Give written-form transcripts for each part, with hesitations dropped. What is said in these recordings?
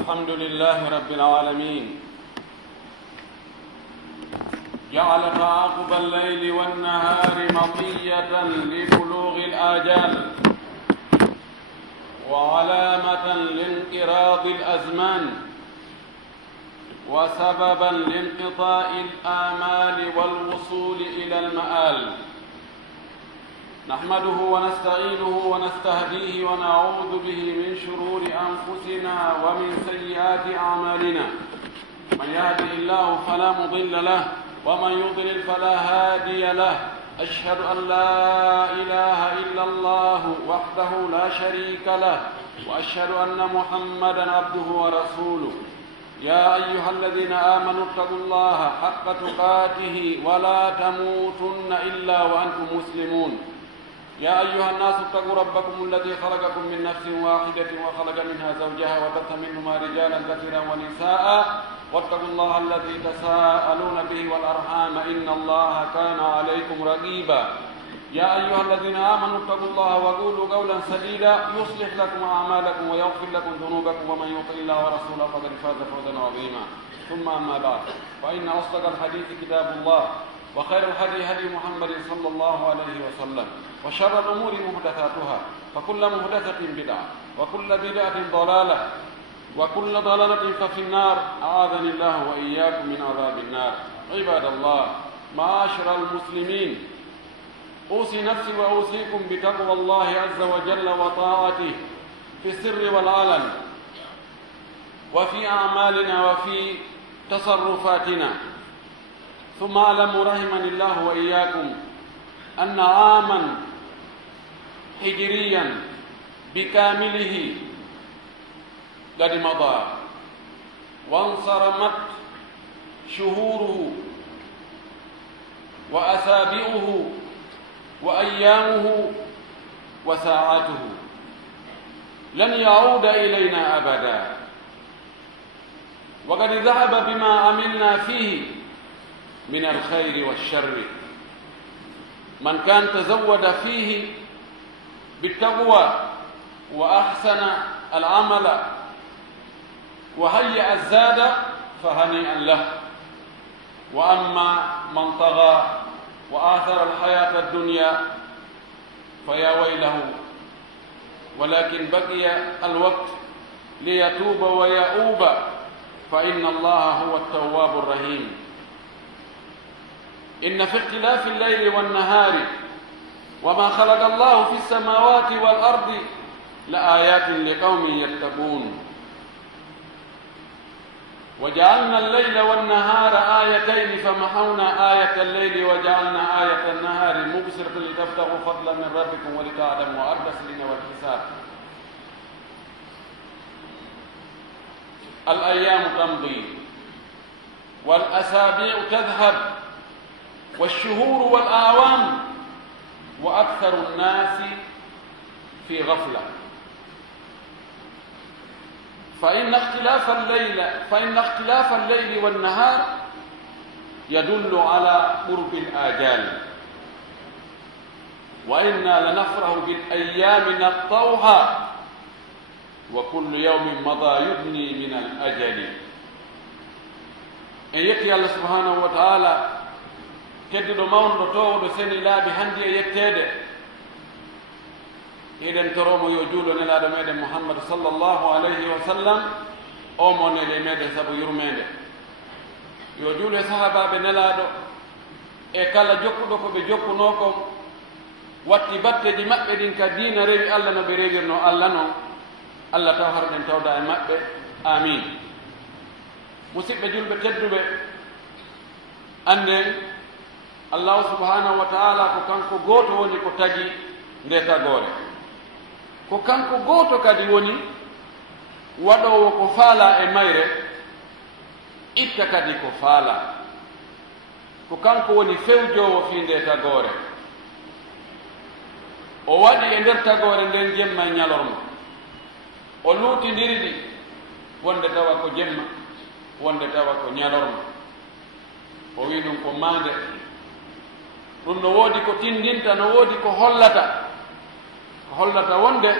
الحمد لله رب العالمين. جعل تعاقب الليل والنهار مطية لبلوغ الآجال وعلامة لانقراض الأزمان وسببا لانقطاع الآمال والوصول إلى المآل. نحمده ونستعينه ونستهديه ونعوذ به من شرور أنفسنا ومن سيئات أعمالنا. من يهده الله فلا مضل له ومن يضلل فلا هادي له. أشهد أن لا إله إلا الله وحده لا شريك له وأشهد أن محمدا عبده ورسوله. يا أيها الذين آمنوا اتقوا الله حق تقاته ولا تموتن إلا وأنتم مسلمون. يا أيها الناس اتقوا ربكم الذي خلقكم من نفس واحدة وخلق منها زوجها وبث منهما رجالا كثيرا ونساء واتقوا الله الذي تساءلون به والأرحام إن الله كان عليكم رقيبا. يا أيها الذين آمنوا اتقوا الله وقولوا قولا سديدا يصلح لكم أعمالكم ويغفر لكم ذنوبكم ومن يطع الله ورسوله فقد فاز فوزا عظيما. ثم أما بعد فإن أصدق الحديث كتاب الله وخير الهدي هدي محمد صلى الله عليه وسلم وشر الأمور محدثاتها فكل محدثة بدعة وكل بدعة ضلالة وكل ضلالة ففي النار. أعاذني الله وإياكم من عذاب النار. عباد الله معاشر المسلمين، أوصي نفسي وأوصيكم بتقوى الله عز وجل وطاعته في السر والعلن وفي أعمالنا وفي تصرفاتنا. ثم اعلموا رحمني الله وإياكم أن عاما هجريا بكامله قد مضى وانصرمت شهوره وأسابيعه وأيامه وساعاته لن يعود إلينا أبدا، وقد ذهب بما عملنا فيه من الخير والشر. من كان تزود فيه بالتقوى وأحسن العمل وهيأ الزاد فهنيئا له، وأما من طغى وآثر الحياة الدنيا فيا ويله. ولكن بقي الوقت ليتوب ويؤوب فإن الله هو التواب الرحيم. إن في اختلاف الليل والنهار وما خلق الله في السماوات والأرض لآيات لقوم يتقون. وجعلنا الليل والنهار آيتين فمحونا آية الليل وجعلنا آية النهار مبصرة لتبتغوا فضلا من ربكم ولتعلموا عدد السنين والحساب. الأيام تمضي والأسابيع تذهب والشهور والأعوام وأكثر الناس في غفلة. فإن اختلاف الليل والنهار يدل على قرب الآجال، وإنا لنفرح بالأيام نقطعها وكل يوم مضى يبني من الأجل. إن يكي الله سبحانه وتعالى kedduɗo mawnuɗo towoɗo seni laabi hanndi e yettede eɗen toromo yo juulo nelaɗo meɗen muhammad sallllahu alayhi wa sallam o mo nele meɗen saabu yurmede. yo juulo e sahabaɓe nelaɗo e kala jokkuɗo ko ɓe jokkuno kon watti batteji maɓɓe ɗin ka diina rewi allah no ɓe rewirno allah noon. allah taw harɗen tawda e maɓɓe. amin. musidɓe julɓe tedduɓe, anden allahu subhanahu wa taala ko kanko gooto woni ko tagi nde tagore, ko kanko gooto kadi woni waɗowo ko faala e mayre itta kadi ko faala, ko kanko woni fewjowo fi nde tagore. o waɗi e nder tagore nden jemma e ñalorma, o luutindiri ɗi wonde tawa ko jemma wonde tawa ko ñalorma. o wi ɗum ko maande, ɗum no woodi ko tindinta, no woodi ko hollata wonde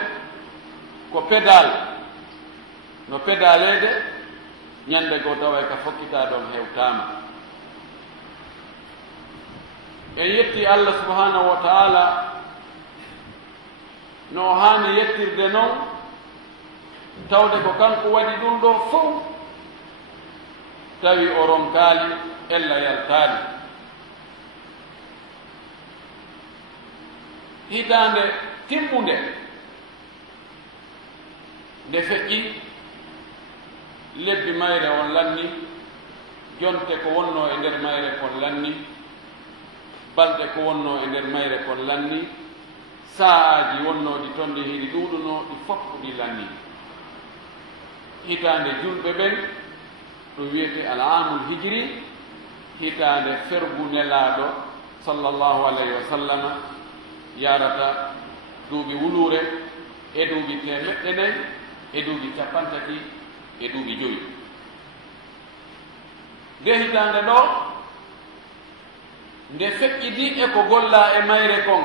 ko pédal no pedalede ñande go tawa ka fokkita ɗon hewtama e yetti Allah subhanahu wa ta'ala no hani yettirde noon tawde ko kanko waɗi ɗum ɗo fof tawi o ronkali ella yaltali hitande timmude nde feƴƴi lebbi mayre on lanni jonte ko wonno e nder mayre kon lanni balɗe ko wonno e nder mayre kon lanni sa'aji wonnoɗi toon ɗi hiɗi ɗuɗuno ɗi fof ɗi lanni hitande julɓe ɓen ɗum wiyete al amul hijri hitande fergu nelaɗo sallllahu alayhi wa sallama yarata duuɓi wulure e duuɓi temeɗɗe nayi e duuɓi capantati e duuɓi joyi nde hitande ɗo nde feƴƴidi e ko golla e mayre kon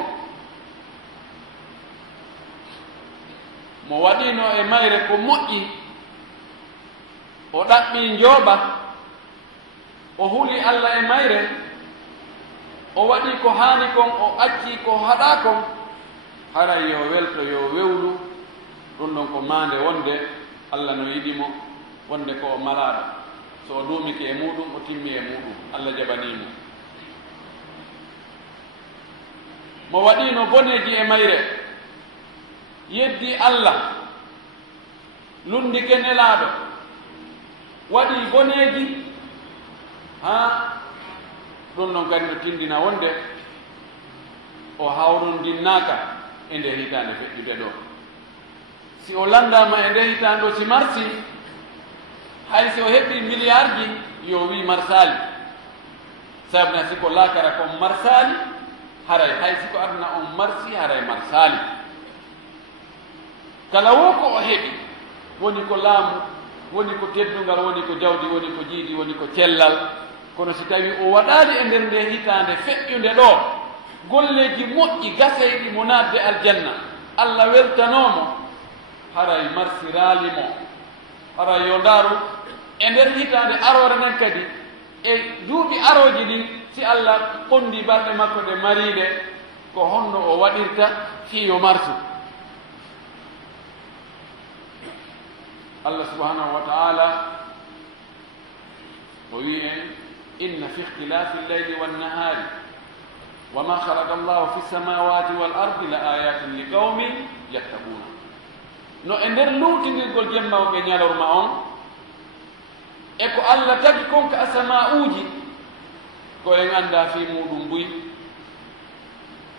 mo waɗino e mayre ko moƴƴi o ɗaɓɓi njooɓa o huli Allah e mayre o waɗi ko haani kon o acci ko haɗa kon haray yo welto yo wewlu ɗum ɗon ko maande wonde Allah no yiɗimo wonde ko o malaɗo so o duumiki e muɗum o timmi e muɗum Allah jaɓanimo mo waɗino boneji e mayre yeddi Allah lundike nelaɗo waɗi boneji ha ɗum ɗon kadi no tindina wonde o hawrondinnaka e nde hitande feƴƴude ɗo si o landama e nde hitande ɗo si marsi hay si o heɓɓi milliard ji yo wi marsali sabna siko lakara kon marsali haray hay siko aduna on marsi haray marsali kala wo ko o heɓi woni ko laamu woni ko teddungal woni ko jawdi woni ko jiidi woni ko cellal kono si tawi o waɗaali e nder nde hitande feƴƴunde ɗo golleji moƴƴi gaseyɗi mo naatde aljanna Allah weltanomo haray marsiraalimo haray yo ndaaru e nder hitande arore nden kadi e duuɓi aroji ɗin si Allah ɓondi balɗe makko ɗe mariide ko honno o waɗirta fiyo marsu Allah subhanahu wa ta'ala o wi en inna fi ikhtilafi al-layli wan-nahari wama khalaqa Allahu fi as-samawati wal-ardi la ayatin liqaumin yattaquna no e nder luutindirgol jemma o ɓe ñalorma on e ko Allah tagi konka asama'uji ko en anda fi muɗum buy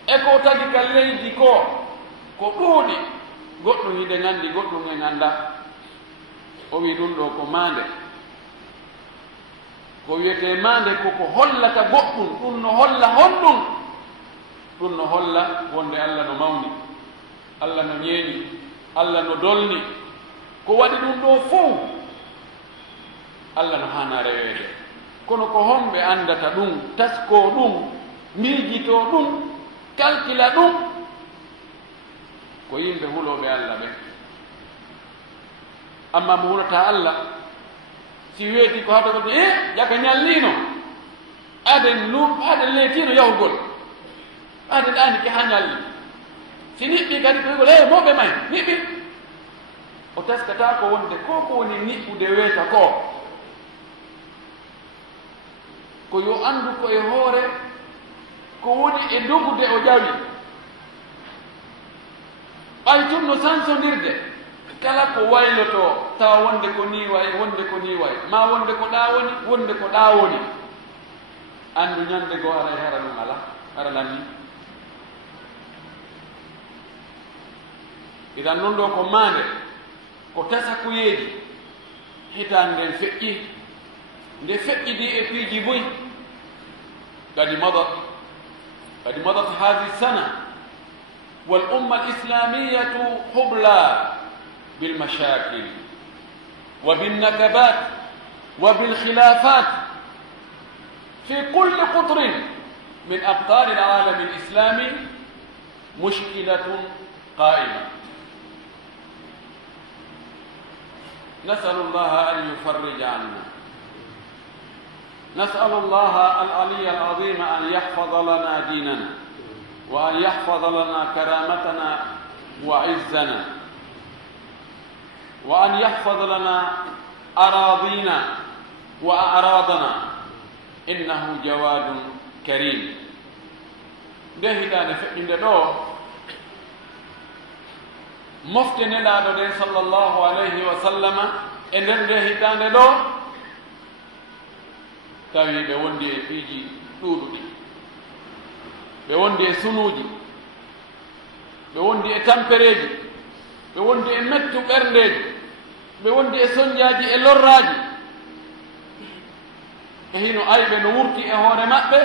e ko tagi ka leydi ko ɗuuɗi goɗɗum hiɗe gandi goɗɗum en anda o wi ɗum ɗo ko maande ko wiyete maande koko hollata goɗɗum ɗum no holla honɗum ɗum no holla wonde Allah no mawni Allah no ñeeñi Allah no dolni ko waɗi ɗum ɗo fof Allah no hana reweede kono ko homɓe andata ɗum tasko ɗum miijito ɗum kalkila ɗum ko yimɓe huloɓe Allah ɓe amma mo hulata Allah si weeti ko hawta ko jaka ñallino aɗen leetino yahugol aɗen ɗani ke ha ñalli si niɓɓi kadi ko wigol moɓe may niɓɓi o taskata ko wonde ko woni niɓɓude weeta ko yo andu ko e hoore ko woni e dogude o ƴawi ɓay tum no sansondirde kala ko wayloto tawa wonde ko ni way wonde ko ni way ma wonde ko ɗa woni wonde ko ɗa woni andu ñande goo aray hara ɗum ala hara lanni idan non ɗo ko maande ko tasakuyeji hitan nden feƴƴi nde feƴƴidi e piiji boyi kadi madat hadi sana والأمة الإسلامية حبلى بالمشاكل وبالنكبات وبالخلافات في كل قطر من أقطار العالم الإسلامي مشكلة قائمة nasalu llaha an yufarrija anna. نسأل الله العلي العظيم أن يحفظ لنا ديننا وأن يحفظ لنا كرامتنا وعزنا وأن يحفظ لنا أراضينا وأعراضنا إنه جواد كريم. دهيتان فإن دو مفتن لا دو صلى الله عليه وسلم إن دهيتان دو tawi ɓe wondi e piiji ɗuuɗuɗi, ɓe wondi e sunuuji, ɓe wondi e tampereeji, ɓe wondi e mettu ɓerndeeji, ɓe wondi e soñjaaji e lorraaji. E hino ayɓe no wurti e hoore maɓɓe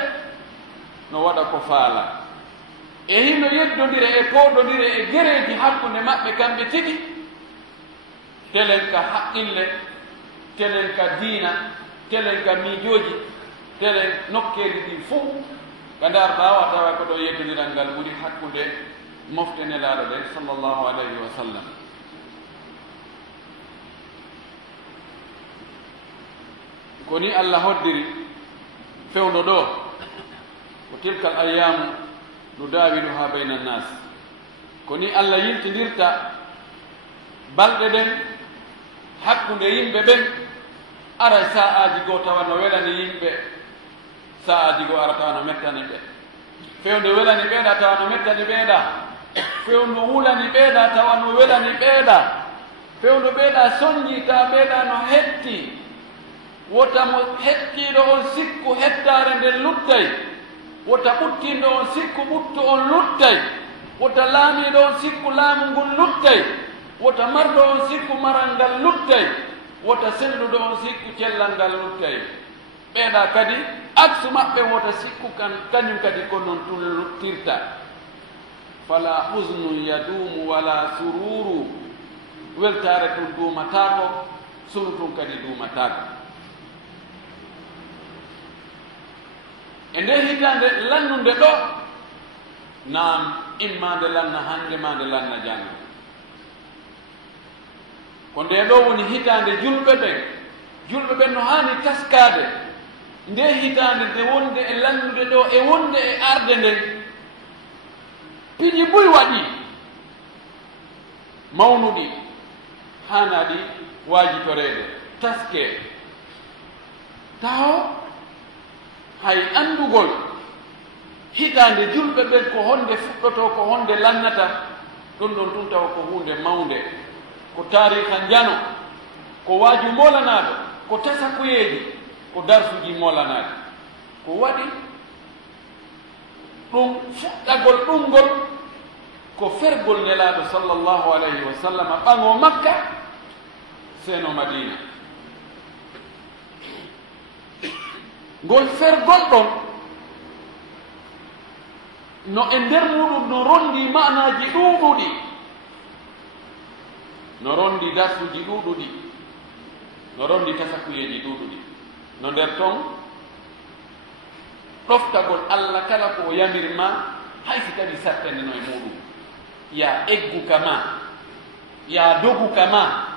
no waɗa ko faala, e hino yeddondira e pooɗondira e gereeji hakkunde maɓɓe kamɓe tigi, telen ka haqqille, telen ka diina, telen ka miijooji, telen nokkeeji ɗi fof ka ndaarɗa wa tawa ko ɗo yeddodiral ngal ɓuri hakkunde mofte nelaaɗo ɗen sallllahu alayhi wa sallam. ko ni Allah hoddiri fewndo ɗo ko tilka al ayyamu nudawiluha bayna annas, ko ni Allah yiltindirta balɗe ɗen hakkunde yimɓe ɓen. ara sa'aji goo tawa no welani yimɓe, sa'aji goo ara tawa no mettani ɓe. fewnde welani ɓeeɗa tawa no mettani ɓeeɗa, fewndu wulani ɓeeɗa tawa no welani ɓeeɗa, fewndu ɓeeɗa soññi tawa ɓeeɗa no hetti. wota mo hettiiɗo on sikku hettaare nden luttay, wota ɓuttiiɗo on sikku ɓuttu on luttay, wota laamiiɗo on sikku laamu ngun luttay, wota marɗo on sikku maral ngal luttay, wota selluɗo on sikku cellal ngal luttay. ɓeeɗa kadi aksu maɓɓe wota sikku kañum kadi ko noon tun luttirta. fala husnu yaduumu wala sururu, weltare tun duumatako, sunu tun kadi duumatako. e nde hitande lannunde ɗo, naam immande lanna hande ma nde lanna jango, ko nde ɗo woni hitande julɓe ɓen. julɓe ɓen no hani taskade nde hitande nde wonde e lannude ɗo e wonde e arde nden. piiji buy waɗi mawnuɗi hanaɗi wajitorede taske taw hay andugol hitande julɓe ɓen ko honde fuɗɗoto, ko honde lannata, ɗum ɗon tun tawa ko hunde mawnde, ko tariha jano, ko waaju molanaɗo, ko tasakuyeji, ko darsuji molanaɗi. ko waɗi ɗum fuɗɗagol ɗumgol ko fergol nelaɗo sallllahu alayhi wa sallam ɓaŋo makka seno madina. ngol fergol ɗon no e nder muɗum no rondi manaji ɗuuɗuɗi, no rondi darsuji ɗuuɗuɗi, no rondi tasakuyeji ɗuuɗuɗi. no nder ton ɗoftagol Allah kala ko o yamirma haysi kadi sattende no e muɗum, ya eggu kama, ya dogu kama,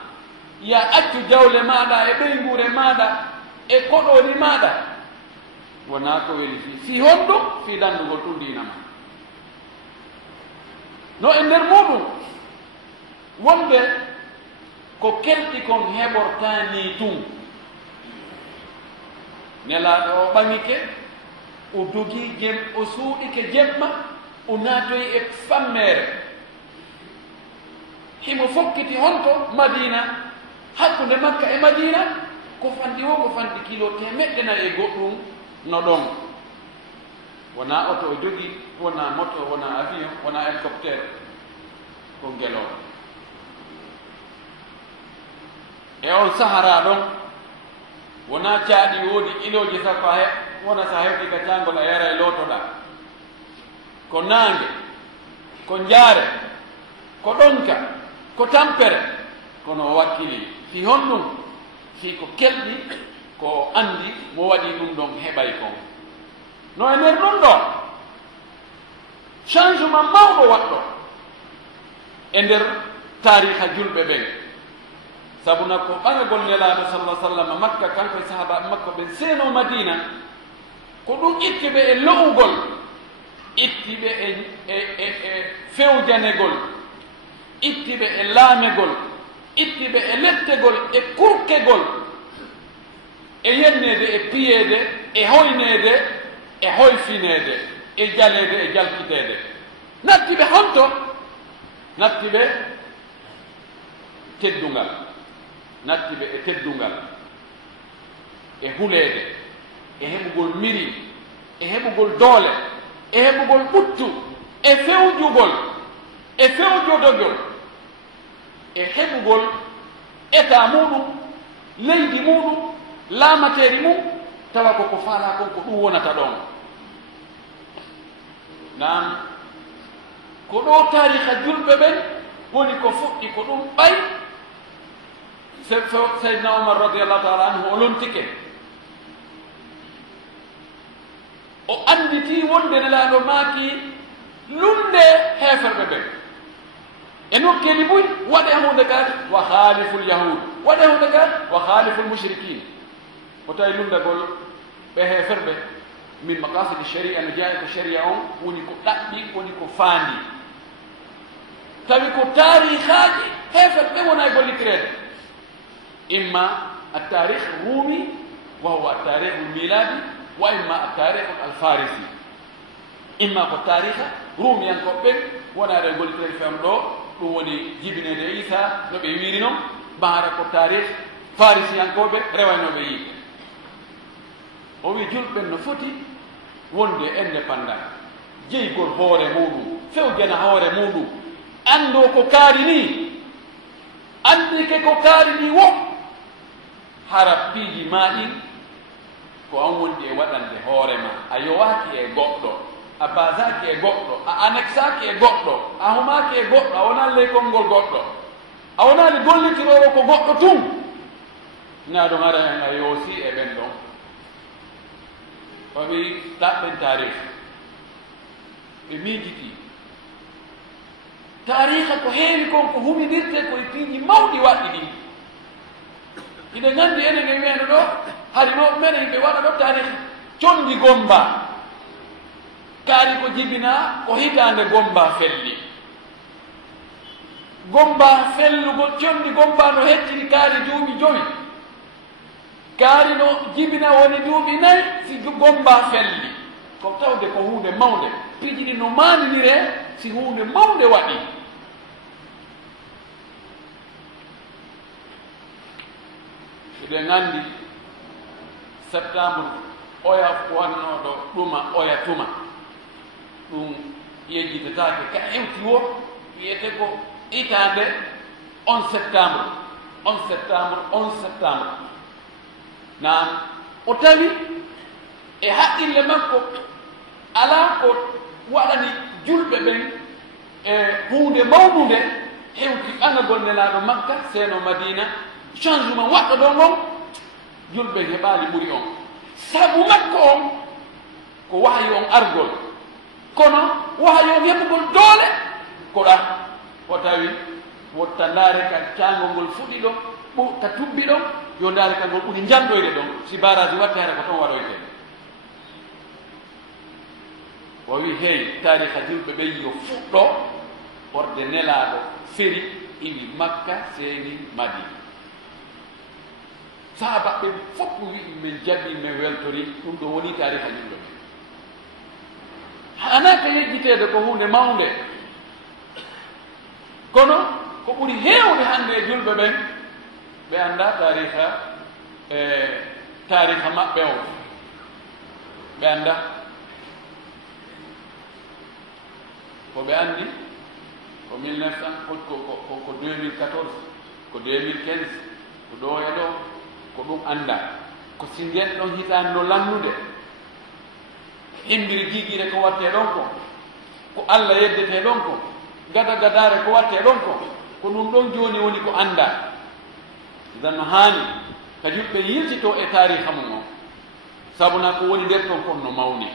ya accu jawle maɗa e ɓeygure maɗa e koɗori maɗa, wona ko weli fi honɗo fi dandugol ɗum dinama. no e nder muɗum wonde ko kelti kon heɓortani tun. nelaɗo o ɓaŋike, o dogi o suuɗike jemma, o naatoyi e fammere, himo fokkiti honto madina, hakkunde makka e madina ko fanɗi wo ko fanɗi kilo 100 e goɗɗum no ɗon. wona oto o jogi, wona moto, wona avion, wona hélicoptère, ko ngelowo. e on sahara ɗon wona caaɗi woodi iloji sakko wona sa hewti ka cangol a yara e lotoɗa, ko naange, ko jaare, ko ɗonka, ko tampere, kono o wakkili fi honɗum, fi ko kelɗi, ko andi mo waɗi ɗum ɗon heɓay kon. no e nder ɗum ɗo changement mawɗo waɗɗo e nder tariha julɓe ɓen. sabuna ko ɓagagol nelaaɗo sallah sallam makka kanko e sahaba makko ɓen seeno madina ko ɗum ittiɓe e lo'ugol ittiɓe e fewjanegol ittiɓe e laamegol ittiɓe e lettegol e kurkegol e yennede e piyeede e hoyneede e hoyfineede e jaleede e jalkiteede nattiɓe honto nattiɓe teddungal nattiɓe e teddungal e huleede e heɓugol miri e heɓugol doole e heɓugol ɓuttu e fewjugol e fewjodogol e heɓugol état muɗum leydi muɗum laamateeri mum tawa koko faala kon ko ɗum wonata ɗon nan ko ɗo tariha julɓe ɓen woni ko fuɗɗi ko ɗum ɓay seydna omar radiallahu taala anhu o lontike o anditi wonde nelaaɗo maaki lunde heeferɓe ɓen e nokkeli buy waɗe hunde kadi wa khalifu lyahud waɗe hunde kadi wa khalifu lmushrikin o tawi lundagol ɓe heeferɓe min maqasidi sharia no jeeya ko sharia on woni ko ɗaɓɓi woni ko faandi tawi ko tarihaji heeferɓe wona e gollitirede imma attarih rumi wa huwa attarih lmiladi wa imma attarih alfarisi imma ko tariha rumiyankoɓe wonade e gollitirede fem ɗo ɗum woni jibinede isa no ɓe wiiri noon bahara ko tarih farisiyankoɓe rewanoɓe yiɓe o wi julɓen no foti wonde indépendant jeygol hoore muɗum fewjana hoore muɗum anndo ko kaari ni andike ko kaari ni wo hara piiji ma ɗin ko an wondi e waɗande hoore ma a yowaaki e goɗɗo a basaki e goɗɗo a annexaki e goɗɗo a humaki e goɗɗo a wonali leykongol goɗɗo a wonali gollitirowo ko goɗɗo tum na ɗum ara hen a yoosi e ɓen ɗon o wi ɗaɓɓen tarih ɓe miijiti tariha ko heewi kon ko humidirte koye piiji mawɗi waɗɗi ɗi ine nganndi enen e weeno ɗo hari ɗo mene yimɓe waɗa ɗo tariha condi gomba kaari ko jibina ko hitande gomba felli gomba fellugo condi gomba no heccini kaari duuɓi jowi kaari no jibina woni duuɓi nayi si gomba felli ko tawde ko hunde mawde piiji ɗi no maaninire si hunde mawde waɗi eɗen nganndi septembre oya wannoɗo ɗuma oya tuma ɗum yejjitataake ka hewti wo wiyete ko itande 11 septembre nan o tawi e haqqille makko ala ko waɗani julɓe ɓen e hunde mawnude hewti ɓangagol nelaaɗo makka seeno madina changement waɗɗo ɗon on julɓe heɓaali ɓuri on sabu makko on ko wahayi on argol kono wahayi on heɓugol doole ko ɗa o tawi wotta ndaare ka caangol ngol fuɗi ɗon ka tubbi ɗon yo ndaare ka ngol ɓuri janɗoyde ɗon si barage watte hara ko toon waɗoyte o wi hey tariha julɓe ɓen yo fuɗɗo orde nelaaɗo feri iwi makka seeni madina sahaba ɓen fof wi min jaɓi min weltori ɗum ɗo woni tariha julɓe ɓen hanaka yejjiteede ko hunde mawnde kono ko ɓuri heewde hannde e julɓe ɓen ɓe annda tariha maɓɓe o ɓe annda ko ɓe anndi ko 1900 ko 2014 ko 2015 ko ɗo e ɗo ko ɗum annda ko si nden ɗon hitaani no lannude himbiri giigire ko wattee ɗon ko Allah yeddetee ɗon ko gada gadaare ko wattee ɗon ko ɗum ɗon jooni woni ko annda idan no haani ka julɓe yiltito e tariha mum o sabuna ko woni nder ton kon no mawni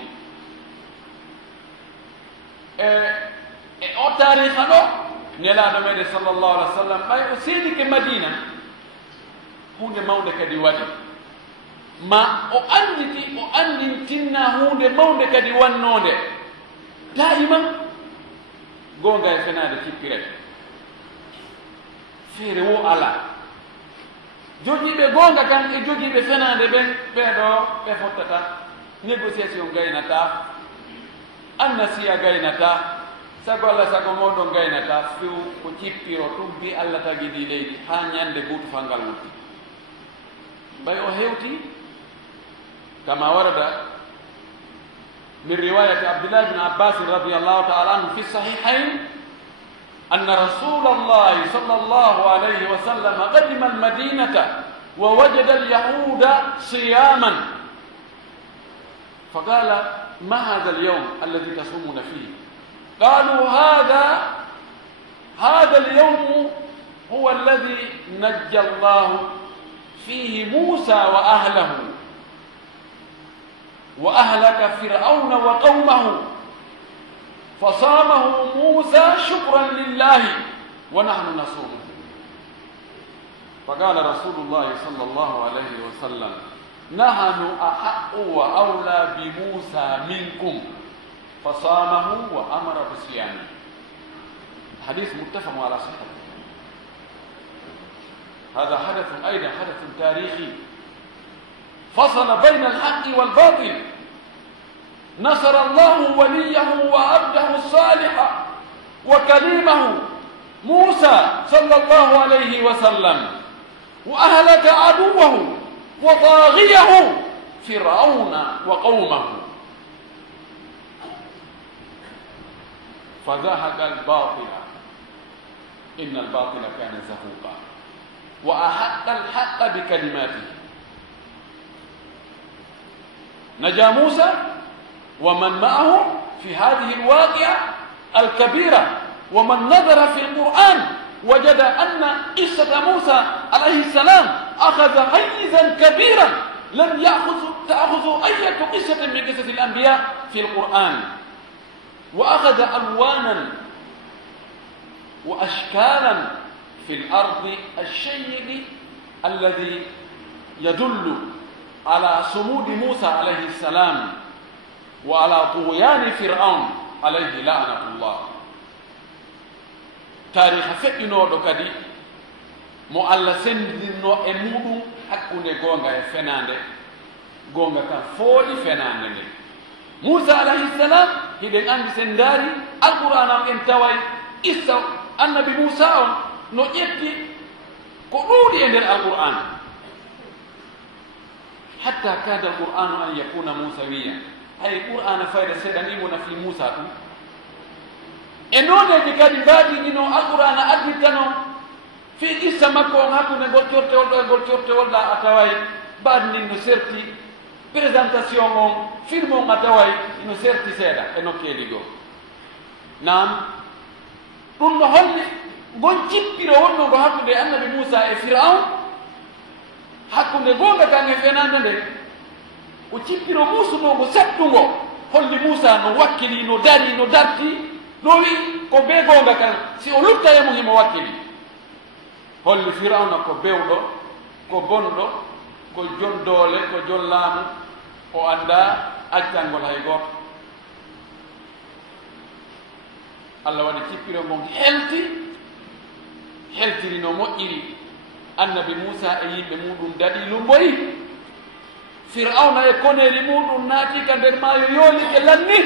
e o tariha ɗo nelaaɗo meɗen sallllahu alih wa sallam ɓay o seenike madina hunde mawde kadi waɗi ma o anditi o andintinna hunde mawde kadi wannode daiman gonga e fenade cippiret feere wo ala jogiiɓe gonga kan e jogiiɓe fenade ɓen ɓeeɗo ɓe fottata négociation gaynata annasiya gaynata sago allah sago moɗon gaynata few ko cippiro tumpi allah tagidi leydi ha ñande buutu fangal wutti ɓay o hewti kama warada min riwayati abdullah ibn abbas radiallahu taala anhu fi sahihain أن رسول الله صلى الله عليه وسلم قدم المدينة ووجد اليهود صياما فقال ما هذا اليوم الذي تصومون فيه قالوا هذا اليوم هو الذي نجى الله فيه موسى وأهلك فرعون وقومه فصامه موسى شكرا لله ونحن نصومه فقال رسول الله صلى الله عليه وسلم نحن أحق وأولى بموسى منكم فصامه وأمر بصيامه حديث متفق على صحته هذا حدث أيضا حدث تاريخي فصل بين الحق والباطل نصر الله وليه وعبده الصالح وكليمه موسى صلى الله عليه وسلم وأهلك عدوه وطاغيه فرعون وقومه فزهق الباطل إن الباطل كان زهوقا وأحق الحق بكلماته نجا موسى ومن معه في هذه الواقعة الكبيرة ومن نظر في القرآن وجد أن قصة موسى عليه السلام أخذ حيزا كبيرا لم تأخذ أي قصة من قصص الأنبياء في القرآن وأخذ ألوانا وأشكالا في الأرض الشيء الذي يدل على صمود موسى عليه السلام وعلى طغيان فرعون عليه لعنة الله تاريخ فئنو دو كدي مو الله سندينو e mudum hakkunde gonga e fenande gonga kan foodi fenande nde Musa alayhi salam hiɗen andi sen daari alquran am en taway issa annabi Musa on no ƴetti ko ɗuuɗi e nder alquran hatta kada alquranu an yakuna musawiyan ay qur'ana fayda seeɗanimo nafi Musa ɗum e noneji kadi mbaɗiɗino alqur'ana additano fi issa makko on hakkunde ngol cortewol ɗo e ngol cortewol ɗa a taway mbaɗinin no serti présentation on film on a taway no serti seeɗa e nokkeli goo nam ɗum no holli gon cippiro wonno ngo hakkunde annabi Musa e Firaun hakkunde gonga kan e fenande nde o cippiro musunogo saɗɗugo holli Musa no wakkili no dari no darti no wi ko be gonga kan si o luttayemo himo wakkili holli Firawna ko bewɗo ko bonɗo ko jon doole ko jon laamu o anda accangol hay goto Allah waɗi cippiro ngon heltiri no moƴƴiri annabi Musa e yimɓe muɗum daɗi lumboyi Firawna e koneri muɗum naati ka nder maayo yoolike lanni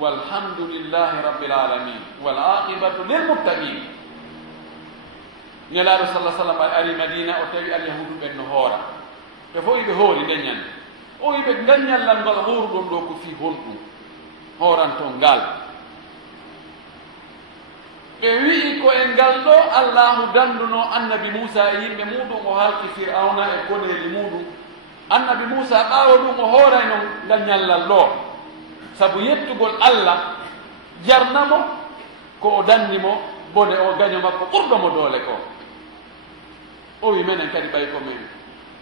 walhamdulillahi rabbil alamin wal aqibatu lil muttaqin nelaaɗo sallah sallam ari Madina o tawi alyahudu ɓen no hoora ɓe fof yiɓe hoori ndeññande o yiɓe ngaññallal ngal hooruɗon ɗo ko fii honɗum hooranton ngal ɓe wi'i ko e ngal ɗo allahu danduno annabi Musa e yimɓe muɗum o halki Firawna e koneli muɗum annabi Musa ɓaawa ɗum o hoorayno ngal ñallal ɗo sabu yettugol Allah jarnamo ko o dannimo bone o gaño makko ɓurɗomo doole ko o wi menen kadi ɓay komin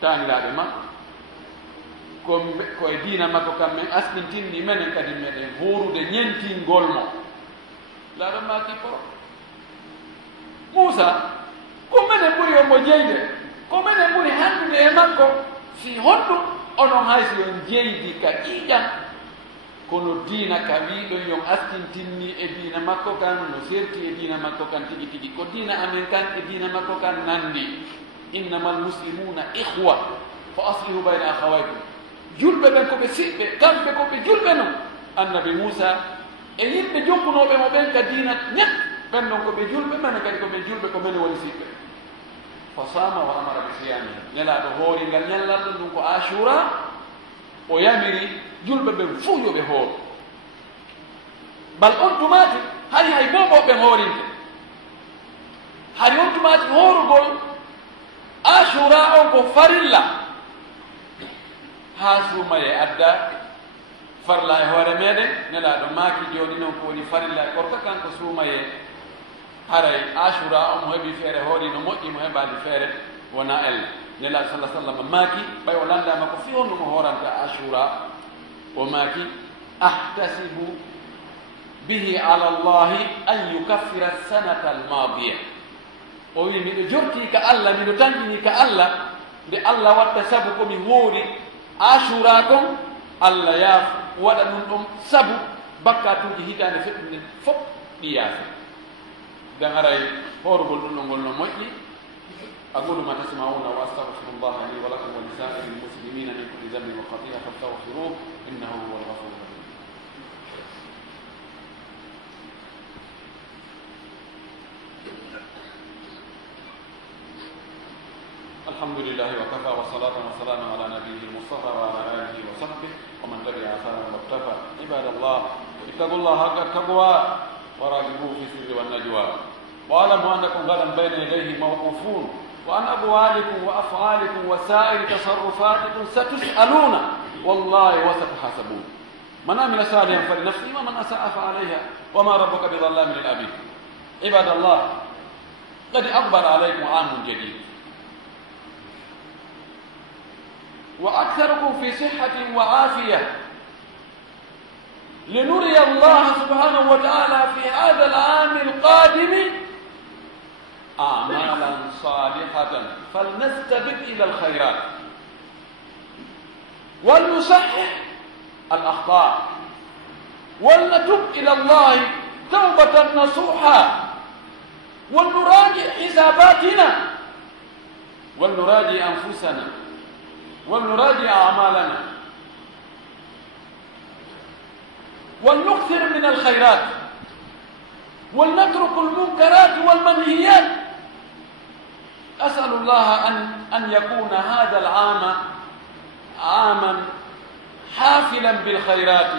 taaniraaɓe makko koye diina makko kam min asɓintinni menen kadi meɗen horude ñentingol mo laaɗon maki poro Musa ko men minen ɓuri omo jeyde ko minen ɓuri handude e makko si honɗum onon hay so yon jeydi ka ƴiiƴan kono diina ka wiiɗon yon astintinni e diina makko kan no serti e diina makko kan tigi tigi ko diina amen kan e diina makko kan nandi innama almuslimuna ihwa fa aslihu bayna akhawaykum julɓe ɓen koɓe siɓɓe kamɓe koɓe julɓe noon annabi moussa e yimɓe jokkunoɓe mo ɓen ka diina ñat ɓen ɗon koɓe julɓe mene kadi koɓe julɓe ko mene woni siɓɓe fa sama wa amara bi siyamihi nelaɗo hooringal ñallalɗum ɗum ko ashura o yamiri julɓe ɓen fuu yoɓe hooro bal on tumati hay boɓoɓe hoorinte hay on tumati hoorugol ashura on ko farilla ha suumaye adda farla e hoore meɗen nelaɗo maaki joni noon ko woni farilla e korka kanko suumaye haray ashura o mo heeɓi feere hoori no moƴƴi mo heɓali feere wona elle nelaɗo sallah sallam maaki ɓay o landama ko fi honnumo hooranta ashura o maaki ahtasibu bihi ala allahi an yukaffira sanata almadiya o wi miɗo jorti ka allah miɗo tanƴini ka allah nde allah watta sabu komi hoori ashura kon allah yaaf waɗa ɗum ɗon sabu bakkatuji hitande feɗɗude fof ɗi yaafe den haray hoorugol ɗum ɗo ngol no moƴƴi أقول ما تسمعون وأستغفر الله لي ولكم ولسائر المسلمين من كل ذنب وخطيئة فاستغفروه إنه هو الغفور الرحيم. الحمد لله وكفى والصلاة والسلام على نبيه المصطفى وعلى آله وصحبه ومن تبع آثاره واكتفى. عباد الله اتقوا الله حق التقوى وراقبوه في السر والنجوى واعلموا أنكم غدا بين يديه موقوفون وعن أقوالكم وأفعالكم وسائر تصرفاتكم ستسألون والله وستحاسبون. من عمل صالحا فلنفسه ومن أساء فعليها وما ربك بظلام للعبيد. عباد الله قد أقبل عليكم عام جديد وأكثركم في صحة وعافية لنري الله سبحانه وتعالى في هذا العام القادم أعمالا صالحة فلنستبق إلى الخيرات ولنصحح الأخطاء ولنتب إلى الله توبة نصوحا ولنراجع حساباتنا ولنراجع أنفسنا ولنراجع أعمالنا ولنكثر من الخيرات ولنترك المنكرات والمنهيات. أسأل الله أن يكون هذا العام عاما حافلا بالخيرات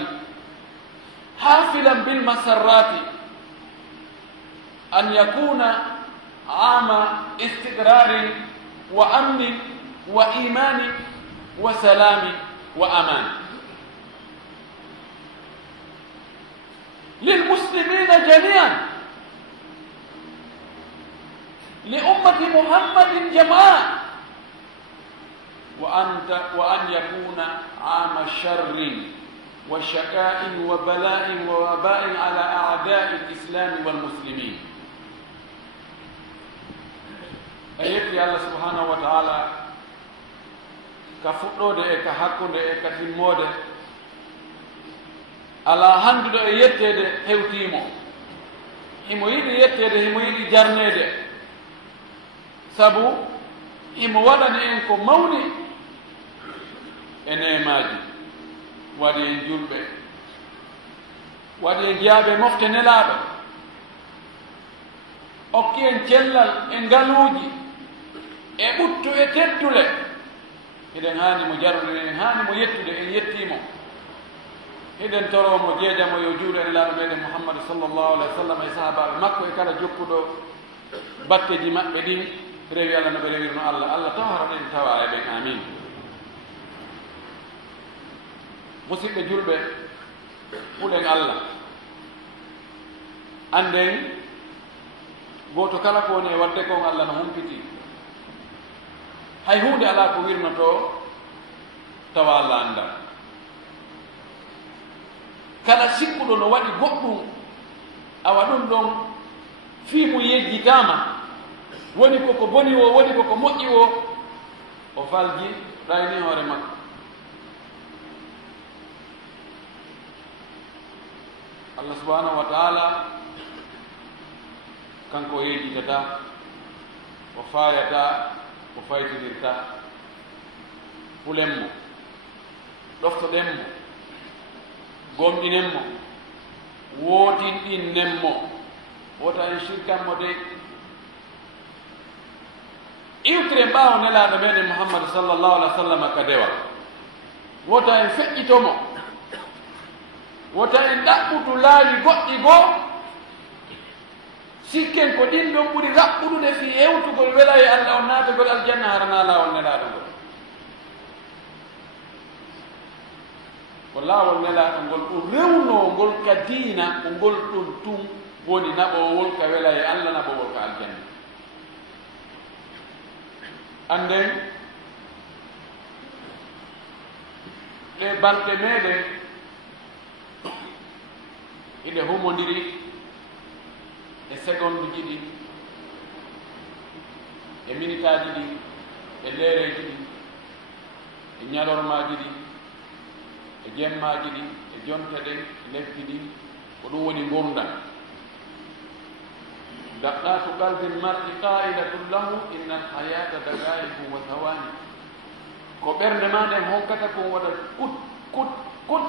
حافلا بالمسرات، أن يكون عام استقرار وأمن وإيمان وسلام وأمان للمسلمين جميعا، لأمة محمد جمعاء، وأن يكون عام شر وشقاء وبلاء ووباء على أعداء الإسلام والمسلمين. أيكي الله سبحانه وتعالى كفؤده كحكمه كتموده ala handude e yettede hewtimo himo yiɗi yettede himo yiɗi jarnede sabu himo waɗani en ko mawni e nemaji waɗi en julɓe waɗi en jiyaaɓe mofte nelaɗo okki en cellal e ngaluuji e ɓuttu e teddule eɗen haani mo jarude en haani mo yettude en yettimo eɗen toromo jeejamo yo juuɗe ene laaɗo meɗen mouhammadou sallllahu alayhi wa sallam e sahabaɓe makko e kala jokkuɗo batteji maɓɓe ɗin rewi allah no ɓe rewirno allah allah tawara ɗen tawa e ɓen amin. musidɓe julɓe huɗen allah anden goto kala ko woni e wadde kon allah no humpiti hay hunde ala ko wirnoto tawa allah anda. kala sikkuɗo no waɗi goɗɗum awa ɗum ɗon fii mo yejjitama woni koko boni o woni koko moƴƴi o falji ɗayni hoore makko. Allah subhanahu wa ta'ala kanko o yejjitata, o faayata, o faytinirta. Fulenmo, ɗoftoɗenmo, gomɗinenmo, wootinɗinnenmo, wota en shirkanmo de. iwtire ɓaawo nelaaɗo meɗen muhammadu sallallahu alaihi wa sallam ka dewa, wota en feƴƴitomo, wota en ɗaɓɓutu laawi goɗɗi goo, sikken ko ɗin ɗon ɓuri raɓɓuɗude fi hewtugol wela e Allah on naatugol aljanna harana laawol nelaaɗo ngol. ko laawol nelaaɗo ngol ɗum rewnongol ka diina ko ngol ɗum tun woni naɓowol ka wela e Allah, naɓowol ka aljanna. anden ɗe balɗe meɗen iɗe humodiri e seconde ji ɗi, e minute aji ɗi, e leereji ɗi, e ñalormaji ɗi, e jemmaji ɗi, e jonte ɗe, e lebbi ɗi, ko ɗum woni gurdam. دقات قلب المرء قائلة له إن الحياة دقائق وثواني. ko ɓernde ma ɗen hokkata kon waɗa kut kut kut,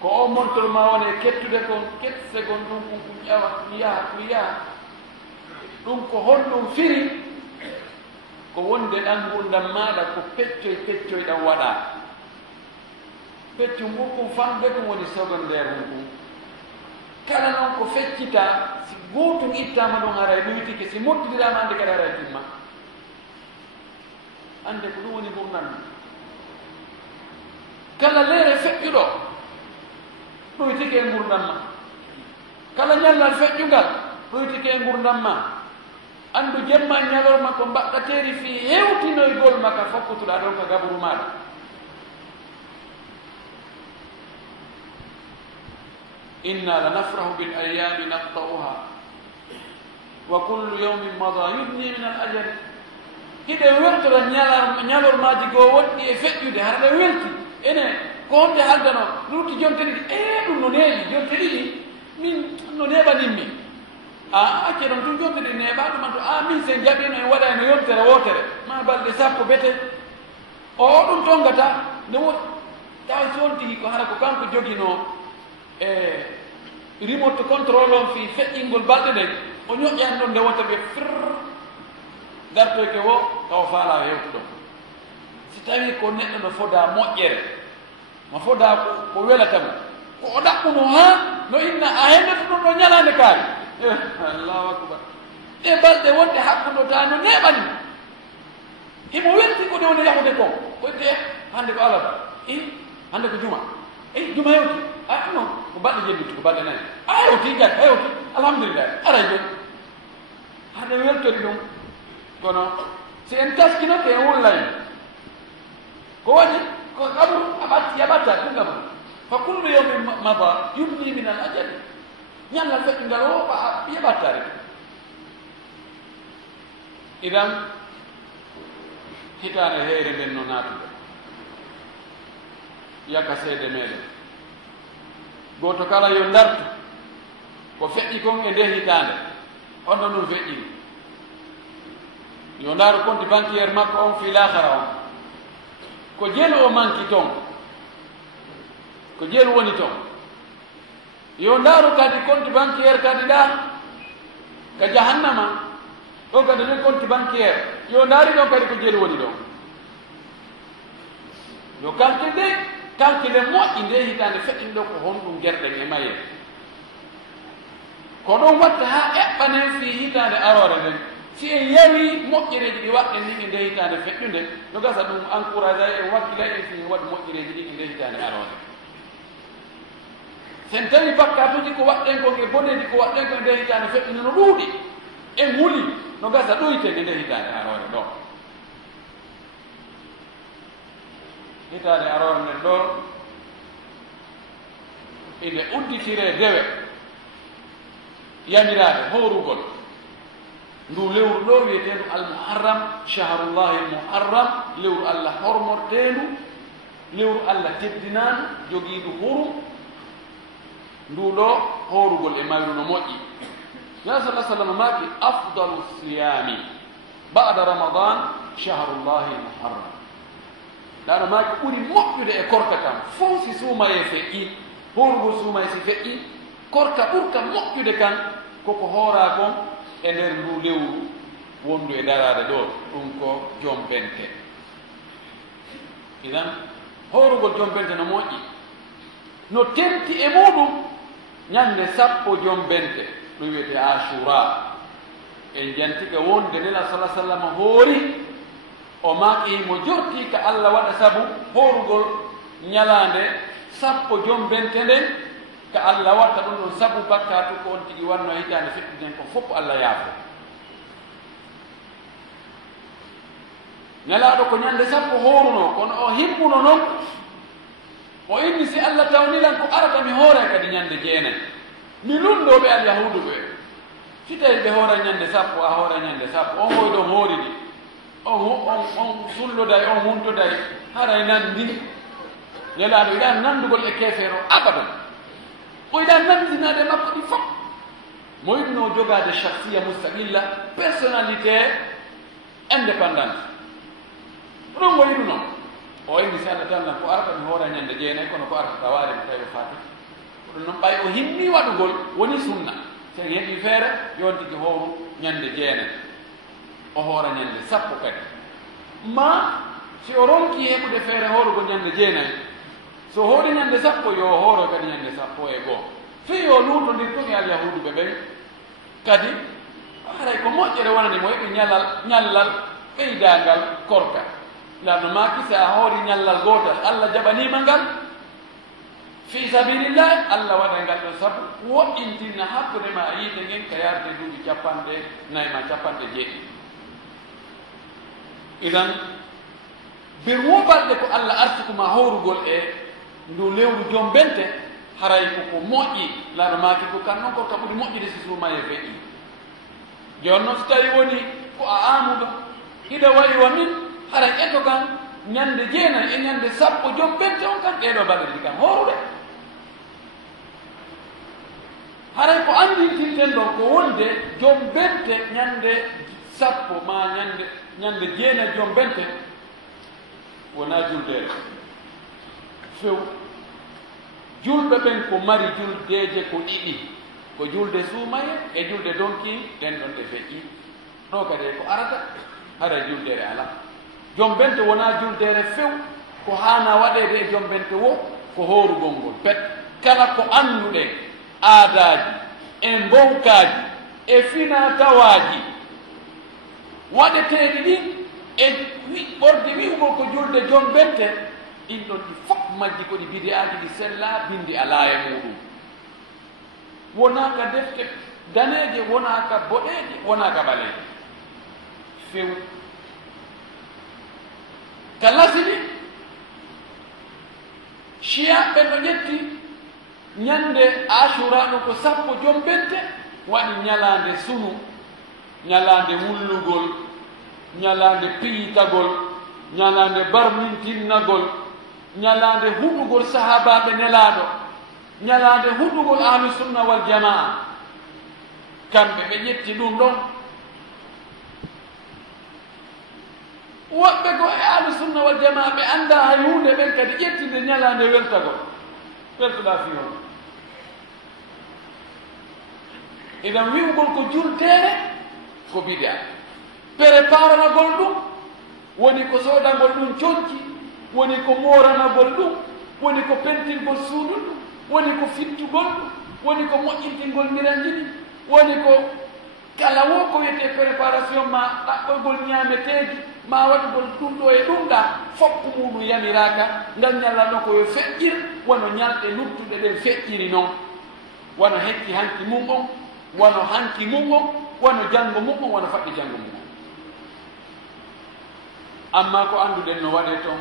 ko o montor ma woni e kettude kon ket seconde ɗum kon kum ƴawa kum yaha ɗum ko honɗum firi ko wonde ɗan gurdam maɗa ko peccoy ɗan waɗa. peccu ngu kum famde kum woni secondaire mum kum. kala noon ko feccita si gootum ittama ɗum haray ɗoytike, si moddidirama ande kadi haray timma. ande ko ɗum woni gurdam. kala leere feƴƴuɗo ɗoytike e gurdam ma, kala ñallal feƴƴungal ɗoytike e gurdam ma. andu jemma ñalorma ko mbaɗɗateeri fi hewtinoygol maka fokkutuɗa ɗon ka gaburu maɗa. inna la nafrahu bil ayami naqta'uha wa kullu yawmin mada yudni min al ajal. hiɗe weltora ñalormaji goo wonɗi e feƴƴude haraɗe welti ene ko honde haldano ruuti jonte ɗiɗi ɗum no neeɓi jonte ɗiɗi min no neɓaninmi acce ɗon ɗum jonte ɗi neeɓa ɗuman to min sen jaɓino en waɗa eno yontere wotere ma balɗe sappo bete o ɗum tongata nde woni tawa si wontiki ko hara ko kanko jogino e remote control on fi feƴƴingol balɗe ɗen, o ñoƴƴan ɗon nde wota ɓe fir gartoyke wo kawo faala hewtuɗo. si tawi ko neɗɗo no foda moƴƴere, mo foda ko welatamo, ko o ɗaɓɓuno ha no inna a hendeto ɗum ɗo ñalande kaari. allahu akbar. ɗe balɗe wonde hakkuɗota no neɓani himo welti ko ɗe woni yahude ko koyte hande ko alaba hande ko juma juma hewti non ko balɗe jebbitu ko balɗe nayi hewti gati hewti alhamdulillah aray joni hade weltori ɗum. kono si en taskinote en wullayi ko waɗi ko kabru yaɓatta ɗum kabru fa kullu yawmin mada yubni min al ajali. ñallal feƴƴungal o yaɓattare. idan hitande heyre men no naatude yaka seede meɗen. goto kala yo dartu ko feƴƴi kon e nde hitande honno ɗum feƴƴini. yo ndaaru compte banquiére makko on fi lahara on ko jeelu o manki toon, ko jeelu woni toon. yo ndaaru kadi compte banquiére kadi ɗa ka jahannama ɗo kadi ne compte banquiére yo ndaari ɗon kadi ko jeelu woni ɗon. yo calcule moƴƴi nde hitande feƴƴini ɗo ko honɗum gerɗen e maye ko ɗon watta ha eɓɓanen fi hitande arore nden. si en yawi moƴƴereji ɗi waɗɗen ni e nde hitande feƴƴunde no gasa ɗum encouragé en wakkila en fi waɗ moƴƴereji ɗi e nde hitande arore. sen tawi bakkatuji ko waɗɗen kon e boneji ko waɗɗen ko e nde hitande feƴƴunde no ɗuuɗi en wuli no gasa ɗoyten e nde hitande arore ɗo. hitande arore nden ɗo ine udditire dewe yamirade horugol ndu lewru ɗo wiyeteeɗu almuharram chahrullahi almuharram lewru allah hormorteendu lewru allah teddinaandu jogiiɗu hurum ndu ɗo horugol e mayru no moƴƴi ya sa sallam maaki afdalu siyami ba'da ramadan chahrullahi almuharram ɗaɗo maaki ɓuri moƴƴude e korka kam fof si suumaye feƴƴi horugol suumaye si feƴƴi korka ɓurka moƴƴude kan koko hoora kon e nder ndu lewru wondu e daraade ɗo ɗum ko jombente idan horugol jombente no moƴƴi no tenti e muɗum ñande sappo jombente ɗum wiyete ashura en jantika wonde nela sala sallam hoori o maaqimo jorti ka allah waɗa sabu horugol ñalande sappo jombente nden ka allah watta ɗum ɗon sabu bakkatu ko on tigi wanno hitande feɗɗuden ko fof allah yaafo ñalaaɗo ko ñande sappo horuno kono o himmuno noon o inni si allah tawnilan ko arata mi hoore kadi ñande jeenayi mi lunɗoɓe alyahudu ɓe si tawi ɓe hoora ñande sappo a hoora ñande sappo on hoy ɗon hooridi on sulloday on huntoday haray nandi ñalaaɗo yiɗan nandugol e keefeero abadan o yiɗan nandinade makko ɗi fof mo yiɗno jogade chahsiya mustaqilla personnalité indépendance ɗum mo yiɗu noon o inni si allah tannan ko arata mi hoora ñande jeenayi kono ko arata tawaare mi tawi o faati ɗum noon ɓay o himmi waɗugol woni sunna sen heɓi feere yon tigi howru ñande jeenayi o hoora ñande sappo kadi ma si o ronki heɓude feere hoorugol ñande jeenayi so hoori ñande sappo yo hooro kadi ñande sappo e goo fi yo luutondir tun e alyahuduɓe ɓen kadi haray ko moƴƴere wonani mo heɓi ñallal ɓeydangal korka lanno maki sa a hoori ñallal gootal allah jaɓanima ngal fi sabilillah allah waɗa ngal ɗon sabu woɗɗintinna hakkude ma a yiide ngen ka yarde duuɓi capanɗe nayi ma capanɗe jeeɗi idan bir wobalɗe ko allah artikuma howrugol e ndu lewru jombente haray koko moƴƴi laano maaki ko kan noon korka ɓuri moƴƴude si suumaye feƴƴi jooni noon so tawi woni ko a amuɗo ida wayi wa min haray eto kan ñande jeenayi e ñande sappo jombente on kan ɗeɗo baɗeɗi kan hoorude haray ko andintinten ɗon ko wonde jombente ñande sappo ma ñande jeenayi jombente wona juldere few julɓe ɓen ko mari juldeje ko ɗiɗi ko julde suumaye e julde donki ɗen ɗon ɗe feƴƴi ɗo kadi ko arata hara juldere ala jombente wona juldere few ko hana waɗede e jombente wo ko hoorugol ngol pet kala ko annduɗen aadaji e mbowkaji e fina tawaji waɗeteɗi ɗin e ɓorde wi'ugol ko julde jombente ɗin ɗon ɗi fof majji ko ɗi bidi'aji ɗi sella bindi ala e muɗum wonaka defte daneje wonaka boɗeje wonaka ɓaleje few ka lasini chiyaɓe no ƴetti ñande ashura ɗo ko sappo jombente waɗi ñalande sunu ñalande wullugol ñalande piyitagol ñalande barmintinnagol ñalande huɗugol sahabaɓe nelaɗo ñalande huɗugol ahlu sunna wal jamaa kamɓe ɓe ƴetti ɗum ɗon woɓɓe go e ahlu sunna wal jamaa ɓe anda hay hunde ɓen kadi ƴettinde ñalande weltagol weltuɗa fi on idan wi'ugol ko jultere ko bida préparanagol ɗum woni ko sodagol ɗum conci woni ko moranagol ɗum woni ko pentirgol suudu ɗum woni ko fittugol ɗum woni ko moƴƴintingol ndiranjiɗi woni ko kala wo ko wiyete préparation ma ɗaɓɓoygol ñaameteeji ma waɗugol ɗum ɗo e ɗum ɗa foppu muɗum yamiraka ngam ñallatno koyo feƴƴir wono ñalɗe luttuɗe ɗen feƴƴiri noon wono hekki hanki mum on wono hanki mum on wono janngo mum on wono faɗɗi janngo mum on amma ko annduɗen no waɗe toon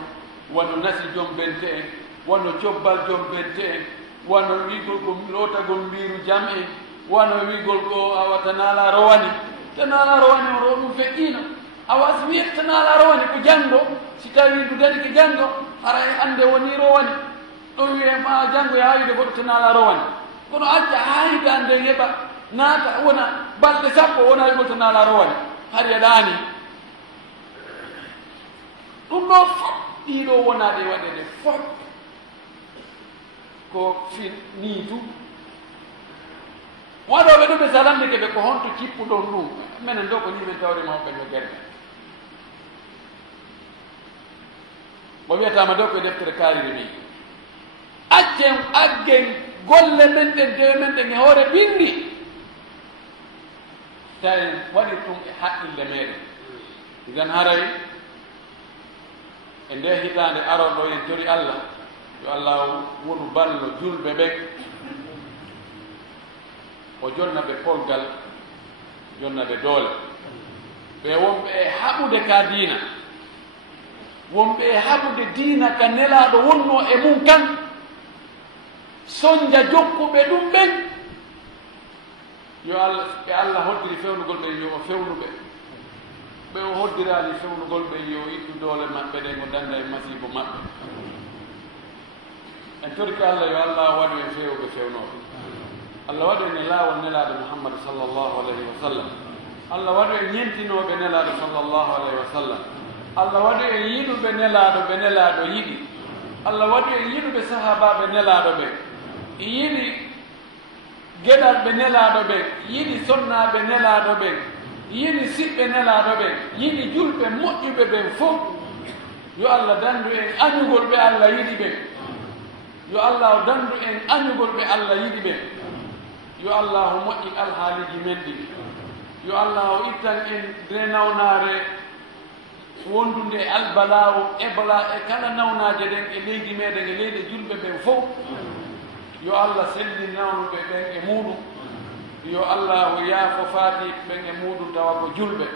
wono nasi jombente en wono cobbal jombente en wono wigol ko lootagol mbiru jam en wono wigol ko awata naala rowani tanala rawani o ɗum feƴƴino awas wiye tanala rawani ko janngo si tawi ndu dari ko janngo ara e ande woni rowani ɗo wiye ma janngo yawide goɗɗo tanala rawani kono acca hayde ande yeɓa naata wona balɗe sappo wona wigo tanala rawani har yaɗani ɗum ɗo fof ɗiɗo wonaɗe waɗede fof ko fi niitu waɗoɓe ɗum ɓe salande keɓe ko honto cippuɗon ɗum minen ɗo ko ñimen tawre mawɓe no guerɗe mo wiyatama ɗo koye deftere kaariri mi accen aggen golle men ɗen dewe men ɗen e hoore bindi tawi waɗi ɗum e haqqille meɗen gan haray e nde hitande aroɗo en tori Allah yo Allah wonu ballo julɓe ɓen o jonna ɓe polgal jonna ɓe doole ɓe wonɓe e haɓude ka diina wonɓe e haɓude diina ka nelaɗo wonno e mum kan soñja jokkuɓe ɗum ɓen yo Allah ɓe Allah hoddiri fewnugol ɓen yo o fewnuɓe ɓe o hoddirani fewnugol ɓen yo ittu doole maɓɓe ɗen o danda e masibo maɓɓe en tori ko Allah yo Allah waɗu en fewɓe fewnoɓe Allah waɗu en e laawol nelaɗo Muhammadu sallllahu alayhi wa sallam Allah waɗu en ñentinoɓe nelaɗo sallllahu alayhi wa sallam Allah waɗu en yiɗuɓe nelaɗo ɓe nelaɗo yiɗi Allah waɗu en yiɗuɓe sahabaɓe nelaɗo ɓe yiɗi geɗal ɓe nelaɗo ɓe yiɗi sonnaɓe nelaɗo ɓe yiɗi siɓɓe nelaɗo ɓe yiɗi julɓe moƴƴuɓe ɓen fof yo Allah dandu en añugol ɓe Allah yiɗi ɓe yo Allah dandu en añugol ɓe Allah yiɗi ɓe yo Allah moƴƴi alhaaliji men ɗi yo Allah o ittan en de nawnare wondude albalawo ebola e kala nawnaje ɗen e leydi meɗen e leydi julɓe ɓen fof yo Allah selli nawnuɓe ɓen e muɗum yo Allah yaafo faati ɓen e muɗum tawa ko julɓe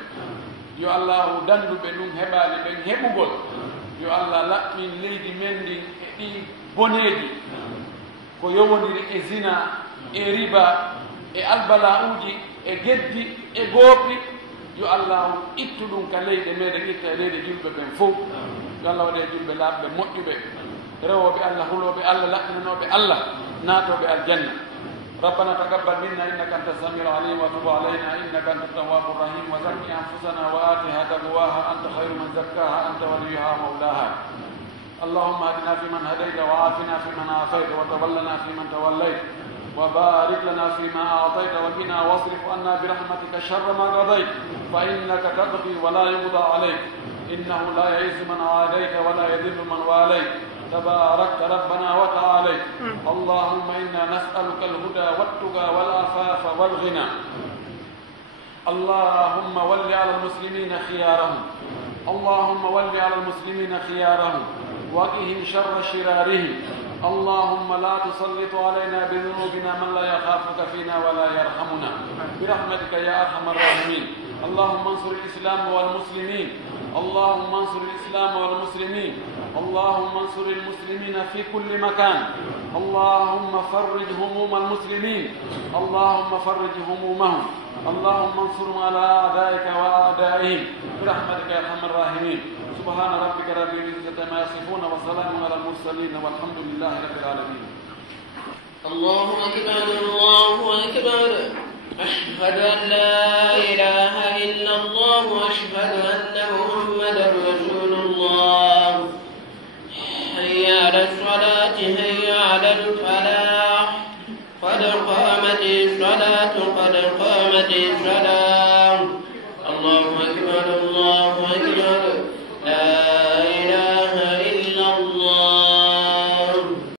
yo Allah danduɓe ɗum heɓali ɓen heɓugol yo Allah laɓɓin leydi men ndin e ɗi boneeji ko yowodiri e zina e riba e albala uji e geddi e goopi yo Allah ittu ɗum ka leyɗe meɗen itta e leyɗe julɓe ɓen fof yo Allah waɗe julɓe laaɓɓe moƴƴuɓe rewoɓe Allah huloɓe Allah laɓɓinanoɓe Allah naatoɓe aljanna ربنا تقبل منا إنك أنت السميع العليم وتب علينا إنك أنت التواب الرحيم وزكي أنفسنا وآتها تقواها أنت خير من زكاها أنت وليها مولاها اللهم اهدنا فيمن هديت وعافنا فيمن عافيت وتولنا فيمن توليت وبارك لنا فيما أعطيت وقنا واصرف عنا برحمتك شر ما قضيت فإنك تقضي ولا يقضى عليك إنه لا يعز من عاديت ولا يذل من واليت تباركت ربنا وتعاليت اللهم إنا نسألك الهدى والتقى والعفاف والغنى اللهم ول على المسلمين خيارهم اللهم ول على المسلمين خيارهم وقهم شر شرارهم اللهم لا تسلط علينا بذنوبنا من لا يخافك فينا ولا يرحمنا برحمتك يا أرحم الراحمين اللهم انصر الإسلام والمسلمين اللهم انصر الإسلام والمسلمين اللهم انصر المسلمين في كل مكان اللهم فرج هموم المسلمين اللهم فرج همومهم اللهم انصرهم على أعدائك وأعدائهم برحمتك يا أرحم الراحمين سبحان ربك رب العزة ما يصفون وسلام على المرسلين والحمد لله رب العالمين الله أكبر الله أكبر أشهد أن لا إله إلا الله وأشهد أن محمدا رسول الله حي على الصلاة حي على الفلاح قد قامت الصلاة قد قامت الصلاة الله